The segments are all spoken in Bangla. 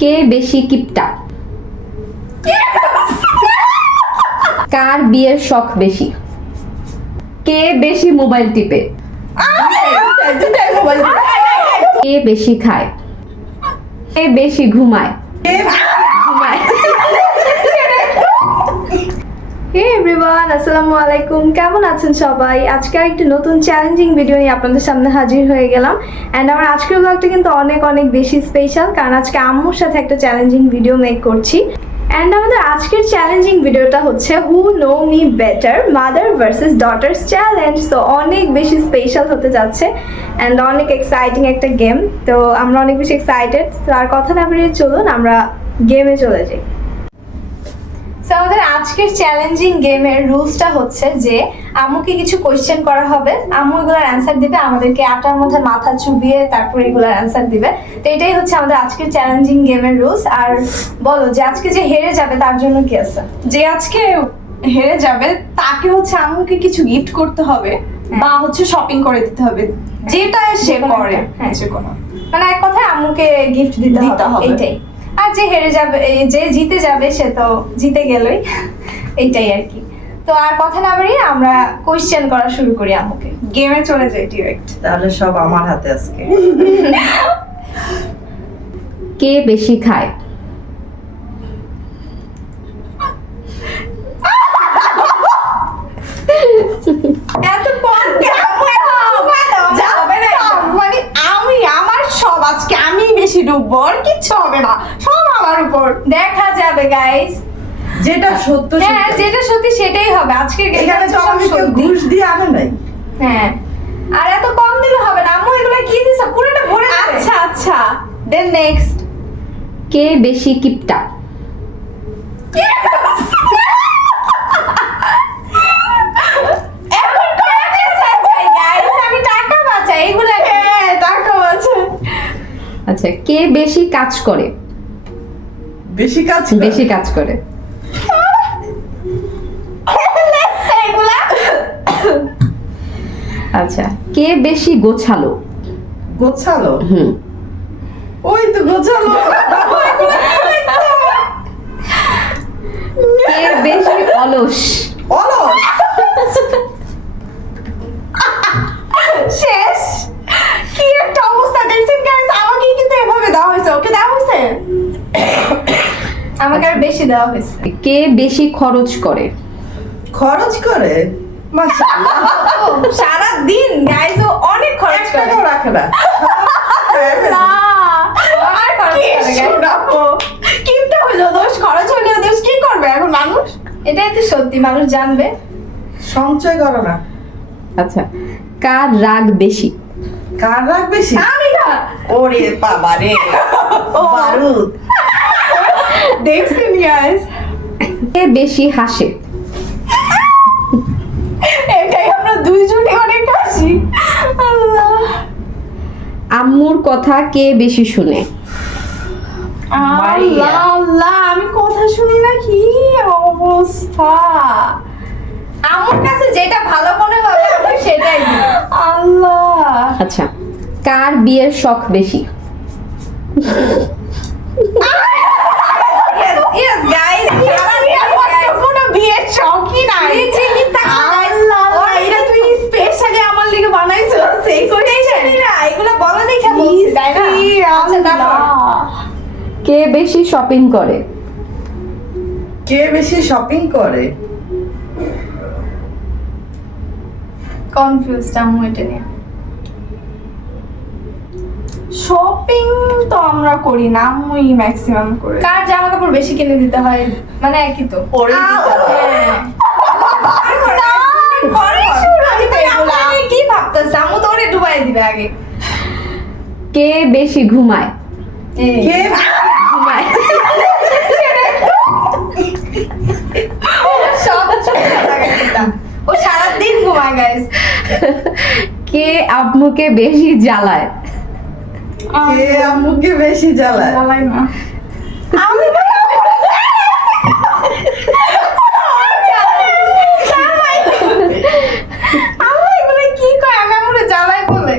কে বেশি কিপটা? কার বিয়ের শখ বেশি? কে বেশি মোবাইল টিপে? কে বেশি খায়? কে বেশি ঘুমায়? হে এভরিওয়ান, আসসালামু আলাইকুম। কেমন আছেন সবাই? আজকে একটি নতুন চ্যালেঞ্জিং ভিডিও নিয়ে আপনাদের সামনে হাজির হয়ে গেলাম। অ্যান্ড আমার আজকের ব্লগটা কিন্তু অনেক অনেক বেশি স্পেশাল, কারণ আজকে আম্মুর সাথে একটা চ্যালেঞ্জিং ভিডিও মেক করছি। অ্যান্ড আমাদের আজকের চ্যালেঞ্জিং ভিডিওটা হচ্ছে হু know me better mother versus daughters challenge. তো অনেক বেশি স্পেশাল হতে যাচ্ছে অ্যান্ড অনেক এক্সাইটিং একটা গেম। তো আমরা অনেক বেশি এক্সাইটেড। তো আর কথা না বেরিয়ে চলুন আমরা গেমে চলে যাই। সো আমাদের আজকের চ্যালেঞ্জিং গেমের রুলসটা হচ্ছে যে আম্মুকে কিছু কোয়েশ্চেন করা হবে, আম্মু এগুলোর অ্যান্সার দিবে, আমাদেরকে আটার মধ্যে মাথা চুবিয়ে তারপর এগুলোর অ্যান্সার দিবে। তো এটাই হচ্ছে আমাদের আজকের চ্যালেঞ্জিং গেমের রুলস। আর বলো যে আজকে যে হেরে যাবে তার জন্য কি আছে? যে আজকে হেরে যাবে তাকে হচ্ছে আম্মুকে কিছু গিফট করতে হবে বা হচ্ছে শপিং করে দিতে হবে, যেটা সে করে। হ্যাঁ, যে কোনো মানে এক কথায় আম্মুকে গিফট দিতে হবে, এইটাই। আর যে হেরে যাবে, যে জিতে যাবে সে তো জিতে গেলই, এইটাই আর কি। তো আর কথা না বাড়িয়ে আমরা কোয়েশ্চেন করা শুরু করি আম্মুকে। গেমে চলে যাই ডিরেক্ট। তাহলে সব আমার হাতে আজকে। কে বেশি খায়? এত কম মানে আমি আমার সব আজকে আমি বেশি ডুববো, আর কিচ্ছু হবে না, সব আমার উপর। দেখা যাবে গাইস। যেটা সত্য হ্যাঁ, সেটাই। যেটা সত্যি সেটাই হবে। আজকের এখানে তো আমাকে কেউ ঘুষ দিয়ে আনে নাই। হ্যাঁ, আর এত কম দিলে হবে না। আম্মু এগুলো কি দিছে? পুরোটা ভরে দেবে। আচ্ছা আচ্ছা, দেন নেক্সট। কে বেশি কিপটা? এখন করে দিয়েছে গাইস, আমি টাকা বাঁচাই এগুলো। হ্যাঁ, টাকা আছে। আচ্ছা, কে বেশি কাজ করে? বেশি কাজ করে। বেশি কাজ করে। এগুলা আচ্ছা, কে বেশি গোছালো? গোছালো। হুম। ওই তো গোছালো। কে বেশি অলস? অলস। শেষ। কি একটা অবস্থা দেখছেন গাইস, আমাকে কিন্তু এভাবে দেওয়া হয়েছে, ওকে দেওয়া হয়েছে। আমাকে আর বেশি দেওয়া হয়েছে। কে বেশি খরচ করে? খরচ করে। মাশাআল্লাহ। সারা দিন গাইস ও অনেক খরচ এক করে। টাকাও রাখে না। না, আর খরচ কি করে guys। শোনাবো? কিনতে হইলো দোষ, খরচ হইলেও দোষ, কি করবে এখন মানুষ? এটাই তো সত্যি, মানুষ জানবে। সঞ্চয় করো না। আচ্ছা, কার রাগ বেশি? কার রাগ বেশি? আমি না। ওরে বাবা রে, বারুদ। দেখছেন গাইস, কে বেশি হাসে? এটাই আমরা দুইজনই অনেক হাসি। আল্লাহ, আম্মুর কথা কে বেশি শুনে? আল্লাহ আল্লাহ, আমি কথা শুনি না, কি অবস্থা। আমার কাছে যেটা ভালো মনে হবে আমি সেটাই দিই। আল্লাহ, আচ্ছা, কার বিয়ের শখ বেশি? Yes guys, কোনো বিয়ের শখই নাই। আল্লাহ, এটা তুই স্পেশালি আমার লিগে বানাইছো, সেই স্পেশালি না, এগুলো বলো দেখে বলছি, তাই না? আচ্ছা, তারপর কে বেশি শপিং করে? কে বেশি শপিং করে? কনফিউজড আম্মু এটা নিয়ে। শপিং তো আমরা করি না, আম্মুই ম্যাক্সিমাম করে। কার জামা কাপড় বেশি কিনে দিতে হয়, মানে একই তো। পরে দিতে হয়। হ্যাঁ। পরে শুরু হইতে আম্মু এগুলা। আগে কি ভাবতেছে? আম্মু তো ওরে ডুবাই দিবে আগে। কে বেশি ঘুমায়? কে ঘুমায়। সব ছোট জায়গায় দিতাম। ও সারাদিন ঘুমায় গাইস। কে আম্মুকে বেশি জ্বালায়? কে আম্মুকে বেশি জ্বালায়? জ্বালাই না। আমি আম্মু এগুলো কি কয়? আমি আম্মুরে জ্বালাই বলে।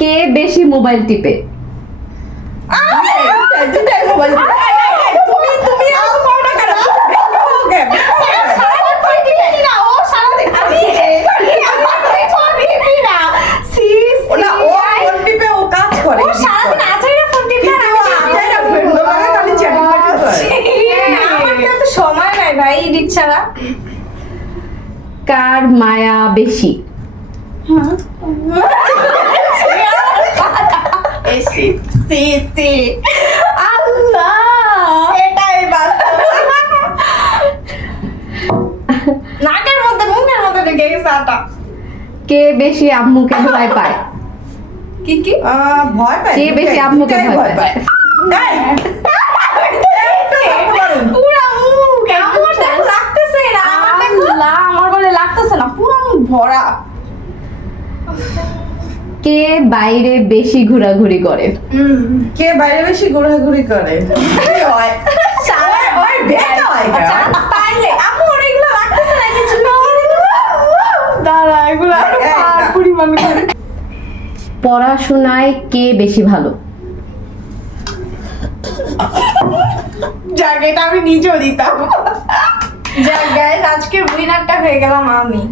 কে বেশি মোবাইল টিপে? আমি কার মায়া বেশি? আল্লাহ, এটাই বাস্তব। নাকের মধ্যে মুখের মধ্যে ঢুকে গেছে আটা। কে বেশি আম্মুকে ভয় পায়? কি কি? ভয় পায় কে বেশি আম্মুকে ভয় পায়? পুরা মুখ, আমার দেখো লাগতেছে না, আমার বলে লাগতেছে না, পুরা মুখ ভরা। কে বাইরে বেশি ঘোরাঘুরি করে? কে বাইরে বেশি ঘোরাঘুরি করে? কি হয়? ওই বেটা হয় গা। চান্স পাইলে আমার এগুলো লাগতেছে না কিছু না। দাঁড়া, এগুলো আরো আর পরিমাণ করে। পড়াশোনায় কে বেশি ভালো? যাক, এটা আমি নিজেও দিতাম। যাক গাইস, আজকের উইনারটা হয়ে গেলাম আমি।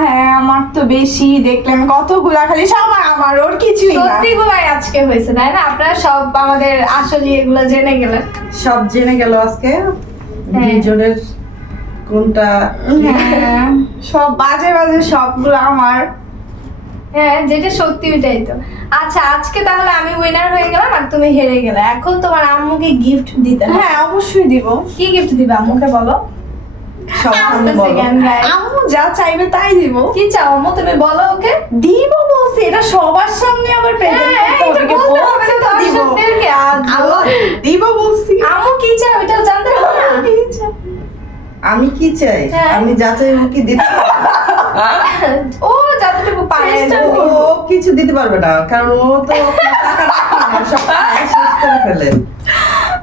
হ্যাঁ, আমার তো বেশি দেখলাম কতগুলা, খালি সব আমার, ওর কিছুই না। সত্যিগুলাই আজকে হয়েছে, তাই না? আপনারা সব আমাদের আসলে এগুলো জেনে গেলেন। সব জেনে গেল আজকে হ্যাঁ। দুজনের কোনটা হ্যাঁ, সব বাজে বাজে সবগুলো আমার। হ্যাঁ, যেটা সত্যি ওইটাই তো। আচ্ছা, আজকে তাহলে আমি উইনার হয়ে গেলাম আর তুমি হেরে গেলে। এখন তোমার আম্মুকে গিফট দিতে হবে। হ্যাঁ, অবশ্যই দিব। কি গিফট দিবে আম্মুকে বলো? সব সামনে বলো। আম্মু যা চাইবে তাই দিব। কি চাও আম্মু, তুমি বলো ওকে। দিব বলছি, এটা সবার সামনে আবার প্রেজেন্ট করতে হবে। বলতে হবে তো দিব। আল্লাহ, দিব বলছি। আম্মু কি চাও ওইটাও জানতে হবে না? আমি কি চাই? হ্যাঁ। আমি যা চাই ও কি দিতে ও যতটুকু পারে। ও কিছু দিতে পারবে না, কারণ ও তো টাকা রাখে না, সব খায় শেষ করে ফেলে।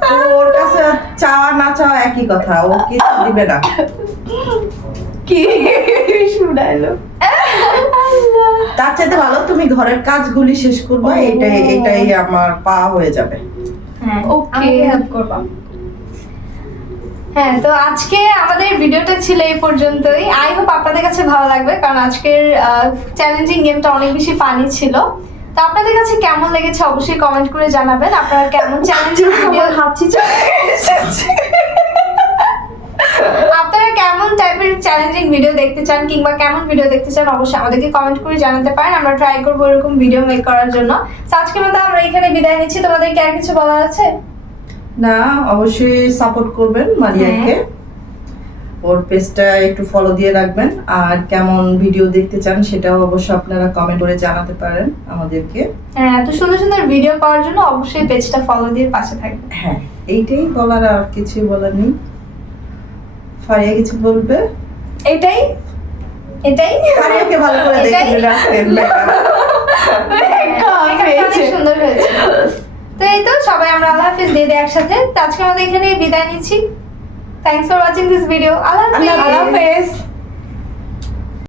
তো ওর কাছে চাওয়া না চাওয়া একই কথা, ও কিছু দিবে না। কি শুনাইলো? তার চাইতে ভালো তুমি ঘরের কাজগুলি শেষ করবা, এটাই আমার পাওয়া হয়ে যাবে। হ্যাঁ, ওকে, হেল্প করবা। হ্যাঁ, তো আজকে আমাদের ভিডিওটা ছিল এই পর্যন্তই। আই হোপ আপনাদের কাছে ভালো লাগবে, কারণ আজকের চ্যালেঞ্জিং গেমটা অনেক বেশি ফানি ছিল। তো আপনাদের কাছে কেমন লেগেছে অবশ্যই কমেন্ট করে জানাবেন। আপনারা কেমন চ্যালেঞ্জিং ভিডিও আপনারা কেমন টাইপের চ্যালেঞ্জিং ভিডিও দেখতে চান কিংবা কেমন ভিডিও দেখতে চান অবশ্যই আমাদেরকে কমেন্ট করে জানাতে পারেন। আমরা ট্রাই করবো এরকম ভিডিও মেক করার জন্য। তো আজকের মতো আমরা এখানে বিদায় নিচ্ছি। তোমাদেরকে আর কিছু বলার আছে? না, অবশ্যই সাপোর্ট করবেন মারিয়াকে, ওর পেজটা একটু ফলো দিয়ে রাখবেন। আর কেমন ভিডিও দেখতে চান সেটাও অবশ্যই আপনারা কমেন্ট করে জানাতে পারেন আমাদেরকে। হ্যাঁ, এত সুন্দর সুন্দর ভিডিও পাওয়ার জন্য অবশ্যই পেজটা ফলো দিয়ে পাশে থাকবেন। হ্যাঁ, এইটাই বলার, আর কিছুই বলার নেই। ফারিয়া কিছু বলবে? এটাই ফারিয়াকে ভালো করে দেখে রাখবেন। অনেক সুন্দর হয়েছে। তো এই তো, সবাই আমরা আল্লাহ হাফেজ দিয়ে দিই একসাথে। তো আজকে আমাদের এখানে বিদায় নিচ্ছি। Thanks for watching this video. আল্লাহ হাফেজ।